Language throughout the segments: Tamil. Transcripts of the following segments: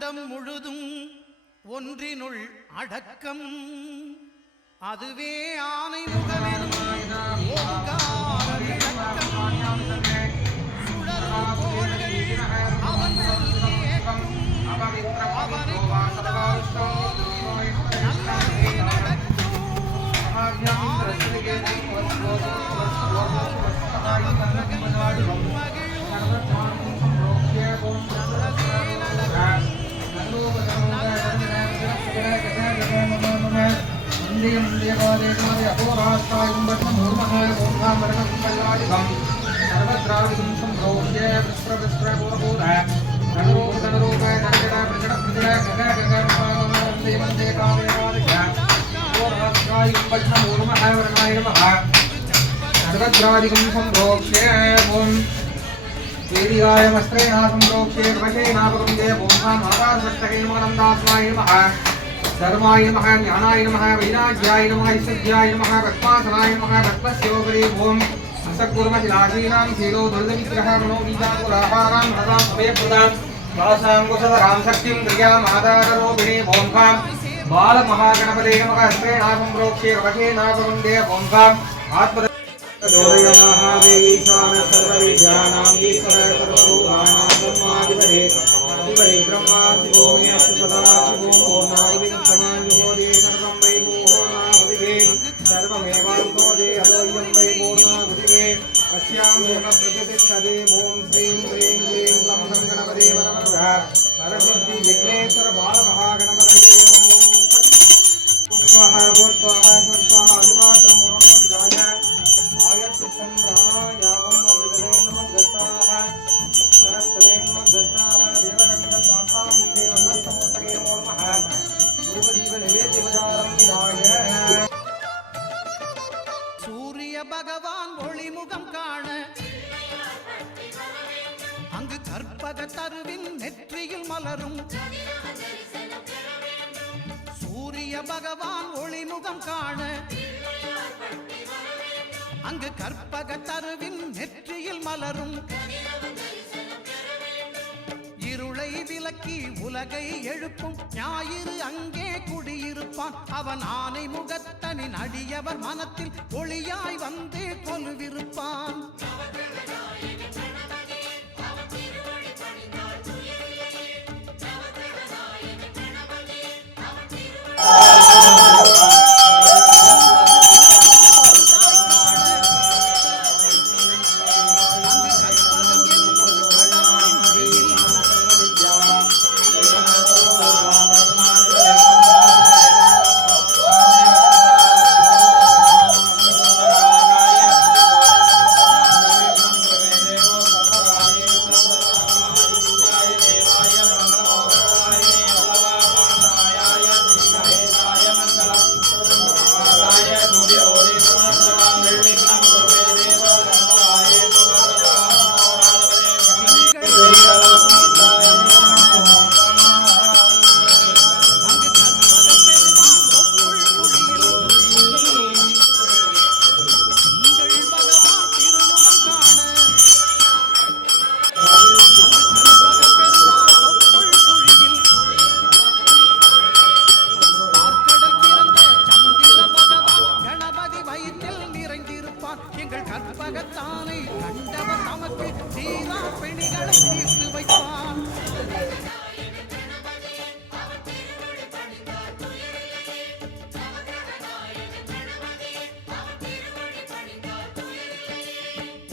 அண்டம் முழுதும் ஒன்றினுள் அடக்கம் அதுவே ஆனை முகமெனும் ஓங்கார விளக்கம் சுடரும் கோள்கள் அவன் சொல் கேட்கும் அவனை கொண்டால் போதும் நல்லதே நடக்கும் ஆனை முகனை கொண்டால் அவன் வாழும் மகிழும் நல்லதே நடக்கும் धर्माय नमः ज्ञानाय नमः वैराग्याय नमः ऐश्वर्याय नमः पद्मासनाय नमः पद्मस्योपरि ओम असद्गुरुमहिलासीनां शीलो दुर्लभिग्रह मनोबीजाकुलाहारां हरां समयप्रदां वासाङ्कुशधरां शक्तिं क्रियामादाररोपिणे ओम खां बालमहागणपते नमः श्रेणासं प्रोक्षे वशेनापवन्दे ओम खां आत्मदोदयाः वेईशान सर्वविद्यानां ईश्वर सर्वभूतानां ब्रह्मादिपदे ब्रह्मा शिवो सदा शिवो पूर्णावधिं समायुहोदे सर्वं वै मोहनावधिगे सर्वमेवान्तो देहदोयं वै पूर्णावधिगे अस्यां योगप्रतिष्ठते ॐ श्रीं ह्रीं क्लीं ग्लं गणपते वरवरदः सरस्वती विघ्नेश्वर बालमहागणपतये स्वाहा स्वाहा स्वाहा अधिपात्रं पुरणोदिदाय आयत्तिष्ठं प्राणायामं विदधेन मद्गताः सरस्वतेन मद्गताः சூரிய பகவான் ஒளிமுகம் காண அங்கு கற்பக தருவின் நெற்றியில் மலரும் சூரிய பகவான் ஒளிமுகம் காண அங்கு கற்பக தருவின் நெற்றியில் மலரும் இருளை விலக்கி உலகை எழுப்பும் ஞாயிறு அங்கே குடியிருப்பான் அவன் ஆனை முகத்தனின் அடியவர் மனத்தில் ஒளியாய் வந்து கொலுவிருப்பான்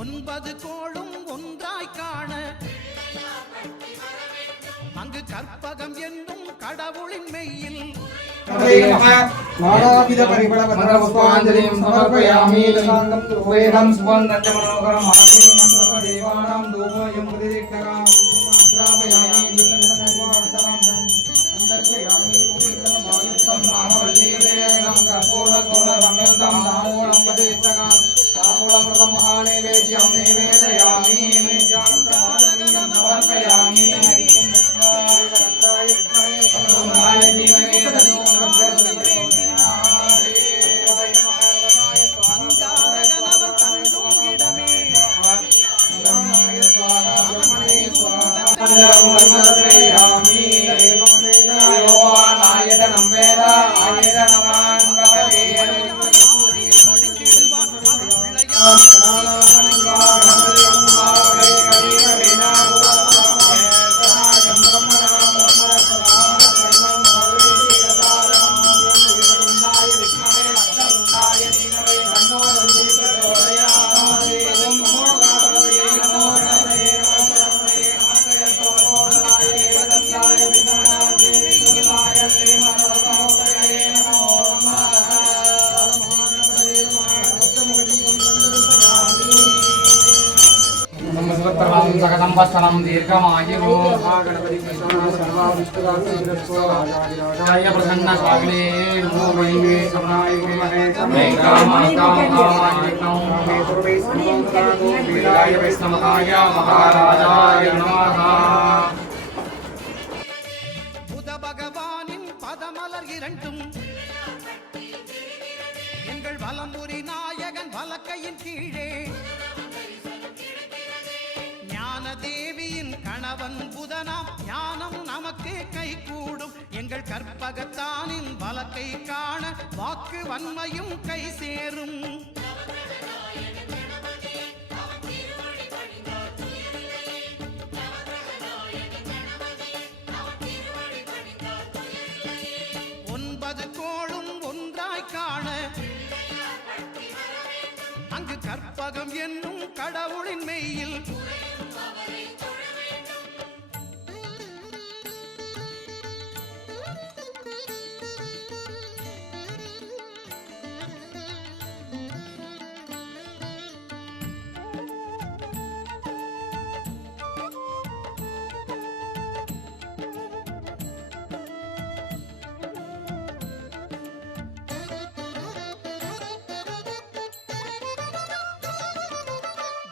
ஒன்பது கோளும் ஒன்றாய் காண அங்கு கற்பகம் என்னும் கடவுளின் மெய்யில் நானாவித பரிமள புஷ்பாஞ்சலிம் சமர்ப்பயாமி தசாங்கம் துவேதம் சுவந்தஞ்ச மனோகரம் ஆசீனம் சர்வதேவானாம் தூமயம் பிரதிக்தகாம் கிராமயாமி வில்லங்கனவாசனம் அந்தர்ஷயாமி பூமிகம் வாயுத்தம் நாமவல்லீதேனம் கபூர்ண சோழ சம்யுக்தம் தாமூலம் பிரதிக்தகாம் தாமூலமிருதம் மகாநைவேத்யம் நிவேதயாமி நித்யானந்தமானந்தம் சமர்ப்பயாமி அங்காரகனவன் தங்கும் இடமே उपस्थलं दीर्घमायुः जय प्रसन्न स्वामिने नमो वैवे समनाय विमहे वेदाय वैष्णवाय महाराजाय नमः புத பகவானின் பதமலர் இரண்டும் எங்கள் வலம்புரி நாயகன் வலக்கையின் கீழே ஞான தேவியின் கணவன் புதனாம் ஞானம் நமக்கு கைகூடும் எங்கள் கற்பகத்தானின் வலக்கை காண வாக்கு வன்மையும் கை சேரும் ஒன்பது கோளும் ஒன்றாய் காண அங்கு கற்பகம் என்னும் கடவுளின் மெய்யில்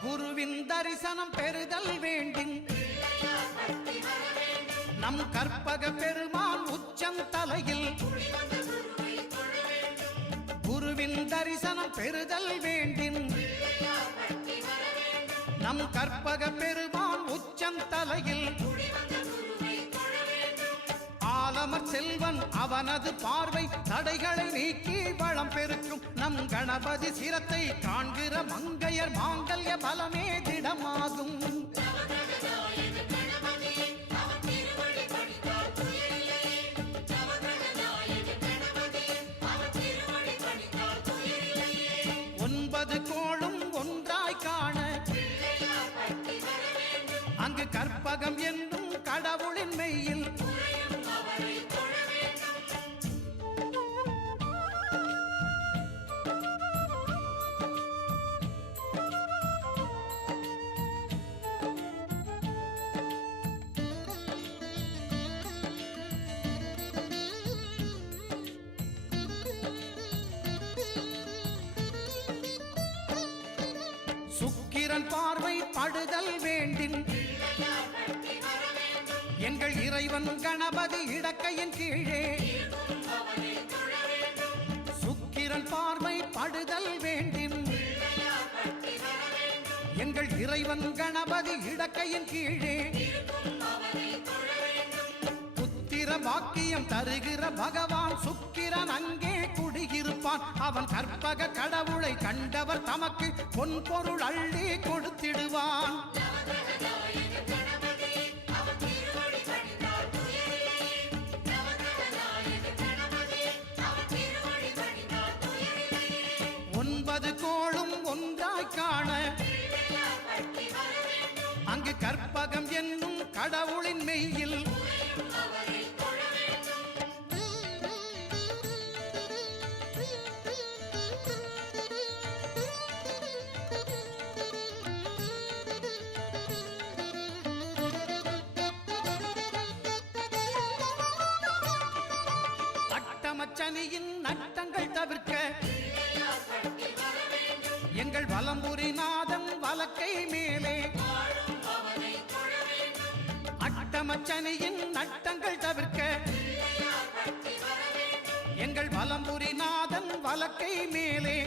குருவின் தரிசனம் பெறுதல் வேண்டும் நம் கற்பக பெருமான் உச்சந்தலையில் குருவின் தரிசனம் பெறுதல் வேண்டும் நம் கற்பக பெருமான் உச்சந்தலையில் ஆலமர் செல்வன் அவனது பார்வை தடைகளை நீக்கி வளம் பெருக்கும் நம் கணபதி சிரத்தை காண்கிற மங்கையர் மாங்கல்ய பலமே திடமாகும் ஒன்பது கோளும் ஒன்றாய் காண அங்கு கற்பகம் என்னும் கடவுளின் மெய்யில் சுக்கிரன் பார்வை படுதல் வேண்டின் எங்கள் இறைவன் கணபதி இடக்கையின் கீழே சுக்கிரன் பார்வை படுதல் வேண்டின் எங்கள் இறைவன் கணபதி இடக்கையின் கீழே புத்திர பாக்கியம் தருகிற பகவான் சுக்கிரன் அங்கே குடியிருப்பான் அவன் கற்பக கடவுளை கண்டவர் தமக்கு பொன் பொருள் அள்ளி கொடுத்திடுவான் ஒன்பது கோளும் ஒன்றாய் காண அங்கு கற்பகம் என்னும் கடவுளின் மெய்யில் அட்டமச்சனியின் நட்டங்கள் தவிர்க்க எங்கள் வலம்புரி நாதன் வலக்கை மேலே அட்டமச்சனியின் நட்டங்கள் தவிர்க்க எங்கள் வலம்புரி நாதன் வலக்கை மேலே